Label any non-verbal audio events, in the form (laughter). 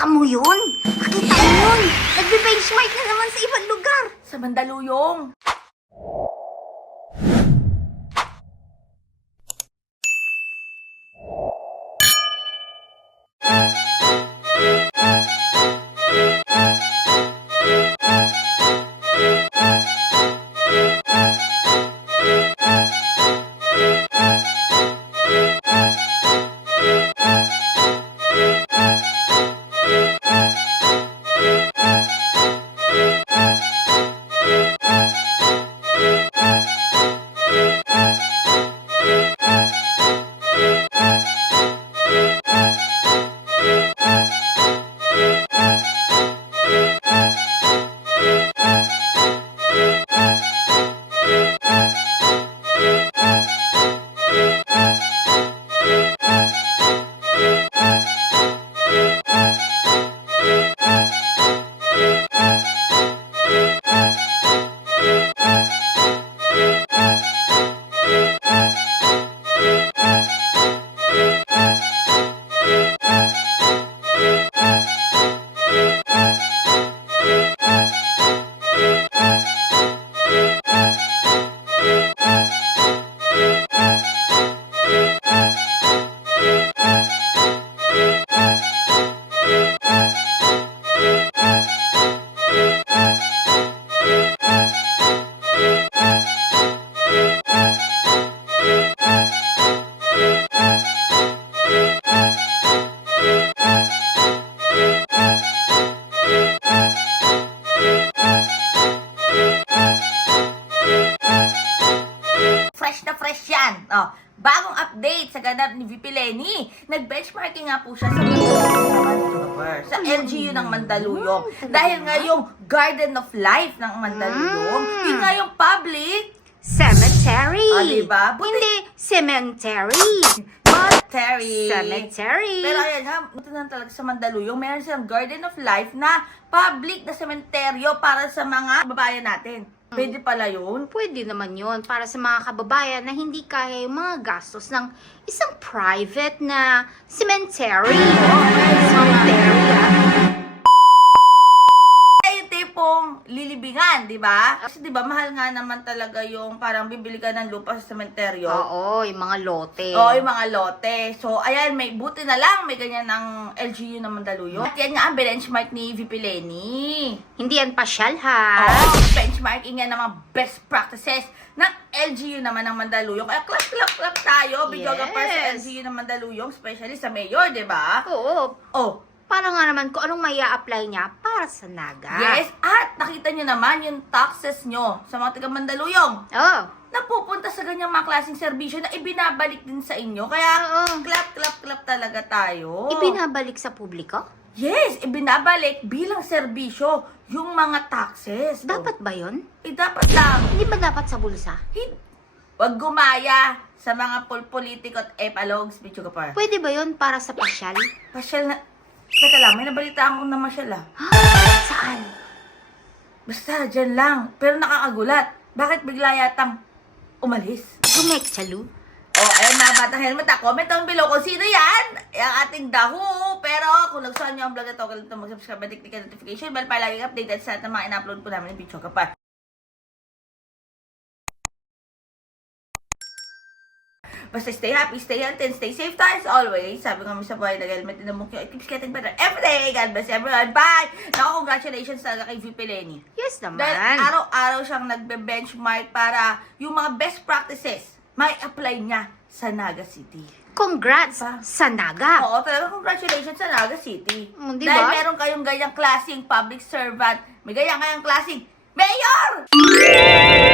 Nakita mo yun? Nakita mo yun? Nagbe-benchmark na naman sa ibang lugar. Sa Mandaluyong. Yan. Oh, bagong update sa ganap ni VP Lenny. Nag-benchmarking nga po siya sa. Sa LGU ng Mandaluyong. Dahil nga yung Garden of Life ng Mandaluyong, Mm. yun nga yung public Cemetery. Ah, diba? Buti- Hindi cemetery. Terry. Cemetery. Pero ayan ha, ito na talaga sa Mandaluyong, meron silang Garden of Life na public na sementeryo para sa mga babayan natin. Pwede pala yun. Pwede naman yon para sa mga kababayan na hindi kaya yung mga gastos ng isang private na cemetery. Cemetery. Ay, tipong lilibingan, di ba? Kasi di ba, mahal nga naman talaga yung parang bibili ka ng lupa sa sementeryo. Oo, yung mga lote. Oo, yung mga lote. So, ayan, may buti na lang, may ganyan ng LGU na Mandaluyong. At yan nga ang benchmark ni VP Lenny. Hindi yan pasyal, ha? Oo, yan ng mga best practices ng LGU naman ng Mandaluyong. Kaya clap, clap, clap tayo, videographer sa Yes. LGU ng Mandaluyong, especially sa mayor, di ba? Oo. Oh, Para nga naman kung anong may apply niya para sa Naga. yes. At nakita nyo naman yung taxes nyo sa mga taga Mandaluyong. Oo. napupunta sa ganyang mga klaseng serbisyo na ibinabalik din sa inyo. Kaya, Oo. clap, clap, clap talaga tayo. Ibinabalik sa publiko? Yes, ibinabalik bilang serbisyo yung mga taxes. Dapat ba yon? Eh, dapat lang. Hindi ba dapat sa bulsa? Hin- Huwag gumaya sa mga pulpolitiko at epalogs, bitcho ka pa. Pwede ba yon para sa pasyal? Pasyal na... Teka lang, may nabalitaan ko na masyal ah. (gasps) Saan? Basta, dyan lang. Pero nakakagulat. Bakit bigla yatang umalis? Gumekchalu? Oh, ayun mga batang helmet ha. Comment down below kung sino yan. Yung ating daho. Pero kung nagustuhan nyo ang vlog na to, kalimutan mag-subscribe at click notification bell para lagi updated sa lahat ng mga in-upload po namin ng video kapag. Basta stay happy, stay healthy, and stay safe tayo as always. Sabi nga sa buhay, nag-helmet din ang mukha. It keeps getting better every day. God bless everyone. Bye! Naku, congratulations talaga kay VP Lenny. Yes naman. Dahil araw-araw siyang nagbe-benchmark para yung mga best practices may apply niya sa Naga City. Congrats Pa. sa Naga. Oo, talaga congratulations sa Naga City. Mm, di Dahil meron kayong ganyang klaseng public servant, may ganyang kayong klaseng mayor!